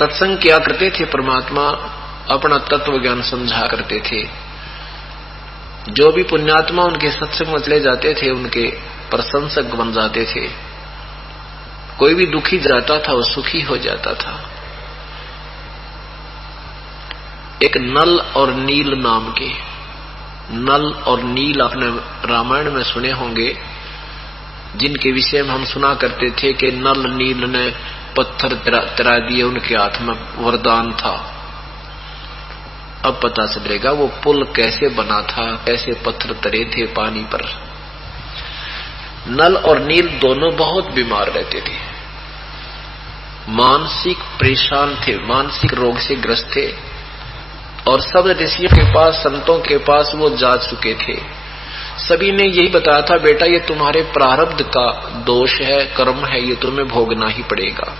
सत्संग किया करते थे, परमात्मा अपना तत्व ज्ञान समझा करते थे। जो भी पुण्यात्मा उनके सत्संग में चले जाते थे उनके प्रशंसक बन जाते थे। कोई भी दुखी जाता था वो सुखी हो जाता था। एक नल और नील नाम के, नल और नील आपने रामायण में सुने होंगे, जिनके विषय में हम सुना करते थे कि नल नील ने पत्थर तरा दिए, उनके हाथ में वरदान था। अब पता चलेगा वो पुल कैसे बना था, कैसे पत्थर तरे थे पानी पर। नल और नील दोनों बहुत बीमार रहते थे, मानसिक परेशान थे, मानसिक रोग से ग्रस्त थे। और सब ऋषियों के पास, संतों के पास वो जा चुके थे। सभी ने यही बताया था, बेटा ये तुम्हारे प्रारब्ध का दोष है, कर्म है, ये तुम्हें भोगना ही पड़ेगा।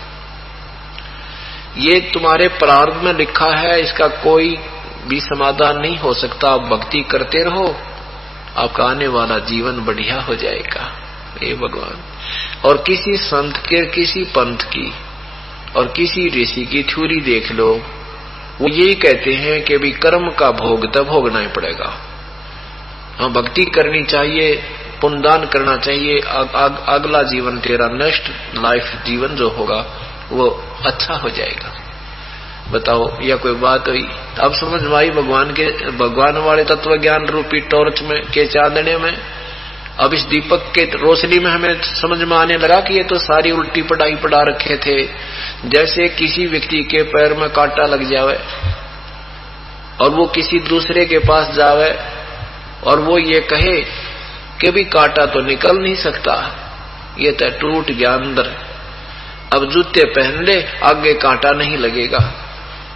ये तुम्हारे प्रारब्ध में लिखा है, इसका कोई भी समाधान नहीं हो सकता। आप भक्ति करते रहो, आपका आने वाला जीवन बढ़िया हो जाएगा। हे भगवान। और किसी संत के, किसी पंथ की और किसी ऋषि की थ्योरी देख लो, वो यही कहते हैं कि भी कर्म का भोग तब भोगना ही पड़ेगा। हाँ, भक्ति करनी चाहिए, पुण्यदान करना चाहिए, अगला जीवन तेरा नेक्स्ट लाइफ जीवन जो होगा वो अच्छा हो जाएगा। बताओ, या कोई बात हुई? अब समझ में आई भगवान वाले तत्व ज्ञान रूपी टॉर्च में के चांदने में। अब इस दीपक के रोशनी में हमें समझ में आने लगा कि ये तो सारी उल्टी पढ़ाई पढ़ा रखे थे। जैसे किसी व्यक्ति के पैर में कांटा लग जावे और वो किसी दूसरे के पास जावे और वो ये कहे कि भी कांटा तो निकल नहीं सकता, ये तो टूट गया अंदर। अब जूते पहन ले, आगे कांटा नहीं लगेगा।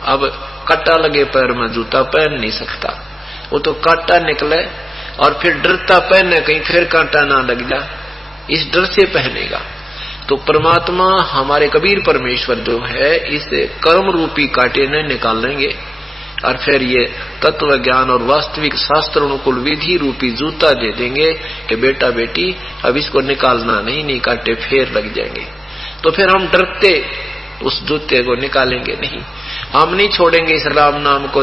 अब कांटा लगे पैर में, जूता पहन नहीं सकता। वो तो कांटा निकले और फिर डरता पहने, कहीं फिर कांटा ना लग जा, इस डर से पहनेगा। तो परमात्मा हमारे कबीर परमेश्वर जो है, इस कर्म रूपी कांटे ने निकालेंगे और फिर ये तत्व ज्ञान और वास्तविक शास्त्र अनुकूल विधि रूपी जूता दे देंगे कि बेटा बेटी अब इसको निकालना नहीं कांटे फिर लग जाएंगे। तो फिर हम डरते उस जूते को निकालेंगे नहीं, हम नहीं छोड़ेंगे इस राम नाम को,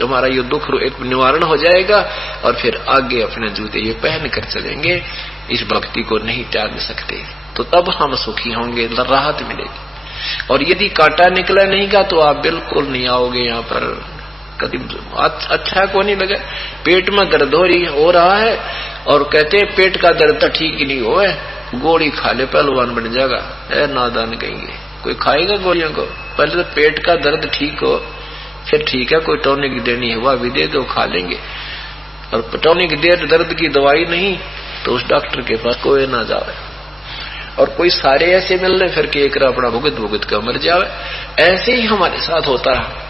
हमारा ये दुख एक निवारण हो जाएगा और फिर आगे अपने जूते ये पहन कर चलेंगे। इस भक्ति को नहीं त्याग सकते, तो तब हम सुखी होंगे, राहत मिलेगी। और यदि कांटा निकला नहीं का तो आप बिल्कुल नहीं आओगे यहाँ पर कभी। अच्छा को नहीं लगे, पेट में दर्द हो रहा है और कहते हैं पेट का दर्द तो ठीक ही नहीं हो, गोली खा ले पहलवान बन जाएगा। नादान कहेंगे, कोई खाएगा गोलियों को? पहले तो पेट का दर्द ठीक हो, फिर ठीक है कोई टॉनिक देनी है वह भी दे दो, खा लेंगे। और टॉनिक दे दर्द की दवाई नहीं तो उस डॉक्टर के पास कोई ना जावे। और कोई सारे ऐसे मिल रहे फिर कि एक अपना भुगत का मर जावे। ऐसे ही हमारे साथ होता है।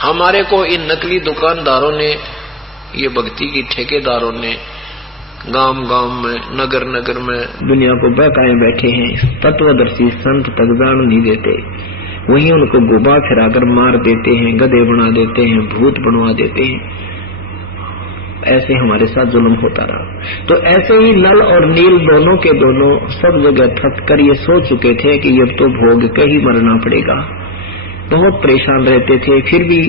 हमारे को इन नकली दुकानदारों ने, ये भक्ति की ठेकेदारों ने गांव गांव में, नगर नगर में दुनिया को बहकाए बैठे हैं। तत्वदर्शी संत तक जान नहीं देते, वहीं उनको गुबा फिराकर मार देते हैं, गधे बना देते हैं, भूत बनवा देते हैं। ऐसे हमारे साथ जुल्म होता रहा। तो ऐसे ही नल और नील दोनों के दोनों सब जगह थक कर ये सोच चुके थे कि अब तो भोग के ही मरना पड़ेगा। बहुत परेशान रहते थे, फिर भी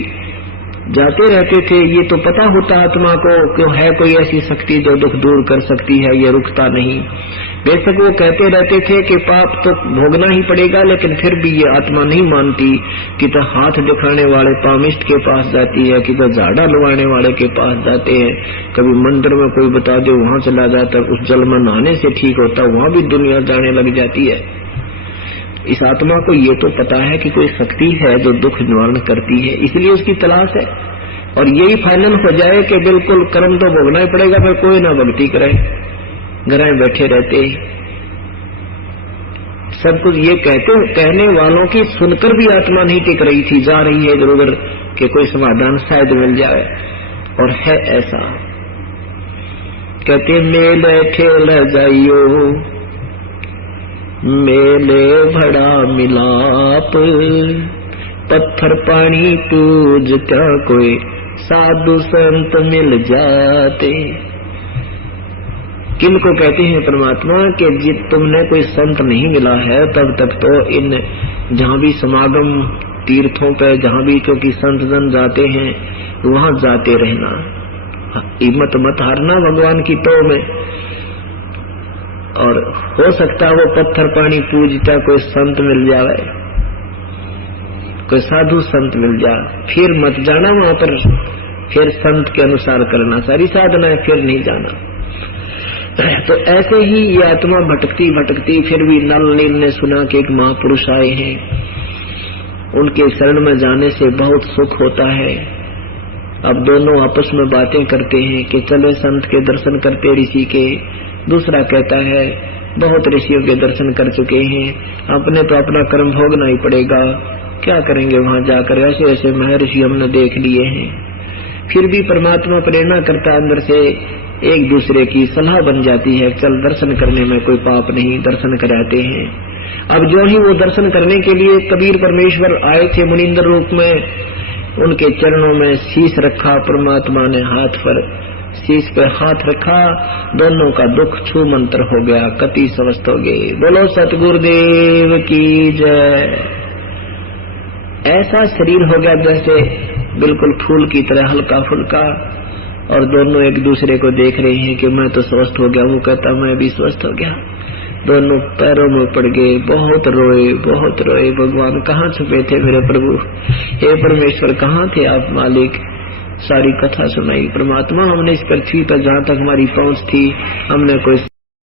जाते रहते थे। ये तो पता होता आत्मा को क्यों है कोई ऐसी शक्ति जो दुख दूर कर सकती है, ये रुकता नहीं। बेशक वो कहते रहते थे कि पाप तो भोगना ही पड़ेगा, लेकिन फिर भी ये आत्मा नहीं मानती कि तो हाथ दिखाने वाले पामिस्ट के पास जाती है, कि तो झाड़ा लुवाने वाले के पास जाते हैं। कभी मंदिर में कोई बता दे वहां चला जाता, उस जल में नहाने से ठीक होता, वहां भी दुनिया जाने लग जाती है। इस आत्मा को ये तो पता है कि कोई शक्ति है जो दुख निवारण करती है, इसलिए उसकी तलाश है। और यही फाइनल हो जाए कि बिल्कुल कर्म तो भोगना ही पड़ेगा, फिर कोई ना भक्ति करे, घराए बैठे रहते। सब कुछ ये कहने वालों की सुनकर भी आत्मा नहीं टिक रही थी, जा रही है इधर उधर कि कोई समाधान शायद मिल जाए। और है ऐसा, कहते मेले ठेल जाइयो, मेले भड़ा मिलाप, पत्थर पानी पूज क्या कोई साधु संत मिल जाते। किनको कहते हैं परमात्मा कि जित तुमने कोई संत नहीं मिला है तब तक तो इन जहाँ भी समागम तीर्थों पे, जहाँ भी क्योंकि संत जन जाते हैं वहां जाते रहना, हिम्मत मत हारना भगवान की तो में। और हो सकता है वो पत्थर पानी पूजता कोई संत मिल जाए, कोई साधु संत मिल जाए, फिर मत जाना वहां पर, फिर संत के अनुसार करना सारी साधना है, फिर नहीं जाना। तो ऐसे ही ये आत्मा भटकती भटकती फिर भी नल नील ने सुना कि एक महापुरुष आए हैं, उनके शरण में जाने से बहुत सुख होता है। अब दोनों आपस में बातें करते हैं कि चले संत के दर्शन करते ऋषि के। दूसरा कहता है बहुत ऋषियों के दर्शन कर चुके हैं, अपने तो अपना कर्म भोगना ही पड़ेगा, क्या करेंगे वहां जाकर, ऐसे ऐसे महर्षि हमने देख लिए हैं। फिर भी परमात्मा प्रेरणा करता अंदर से, एक दूसरे की सलाह बन जाती है, चल दर्शन करने में कोई पाप नहीं, दर्शन कराते हैं। अब जो ही वो दर्शन करने के लिए कबीर परमेश्वर आए थे मुनिंदर रूप में, उनके चरणों में शीश रखा, परमात्मा ने हाथ पर शीश पे हाथ रखा, दोनों का दुख छू मंत्र हो गया, कति स्वस्थ हो गए। बोलो सतगुरुदेव की जय। ऐसा शरीर हो गया जैसे बिल्कुल फूल की तरह हल्का फुल्का, और दोनों एक दूसरे को देख रहे हैं कि मैं तो स्वस्थ हो गया, वो कहता मैं भी स्वस्थ हो गया। दोनों पैरों में पड़ गए, बहुत रोए बहुत रोए, भगवान कहाँ छुपे थे मेरे प्रभु, हे परमेश्वर कहाँ थे आप मालिक। सारी कथा सुनाई, परमात्मा हमने इस पृथ्वी पर जहाँ तक हमारी पहुँच थी हमने कोई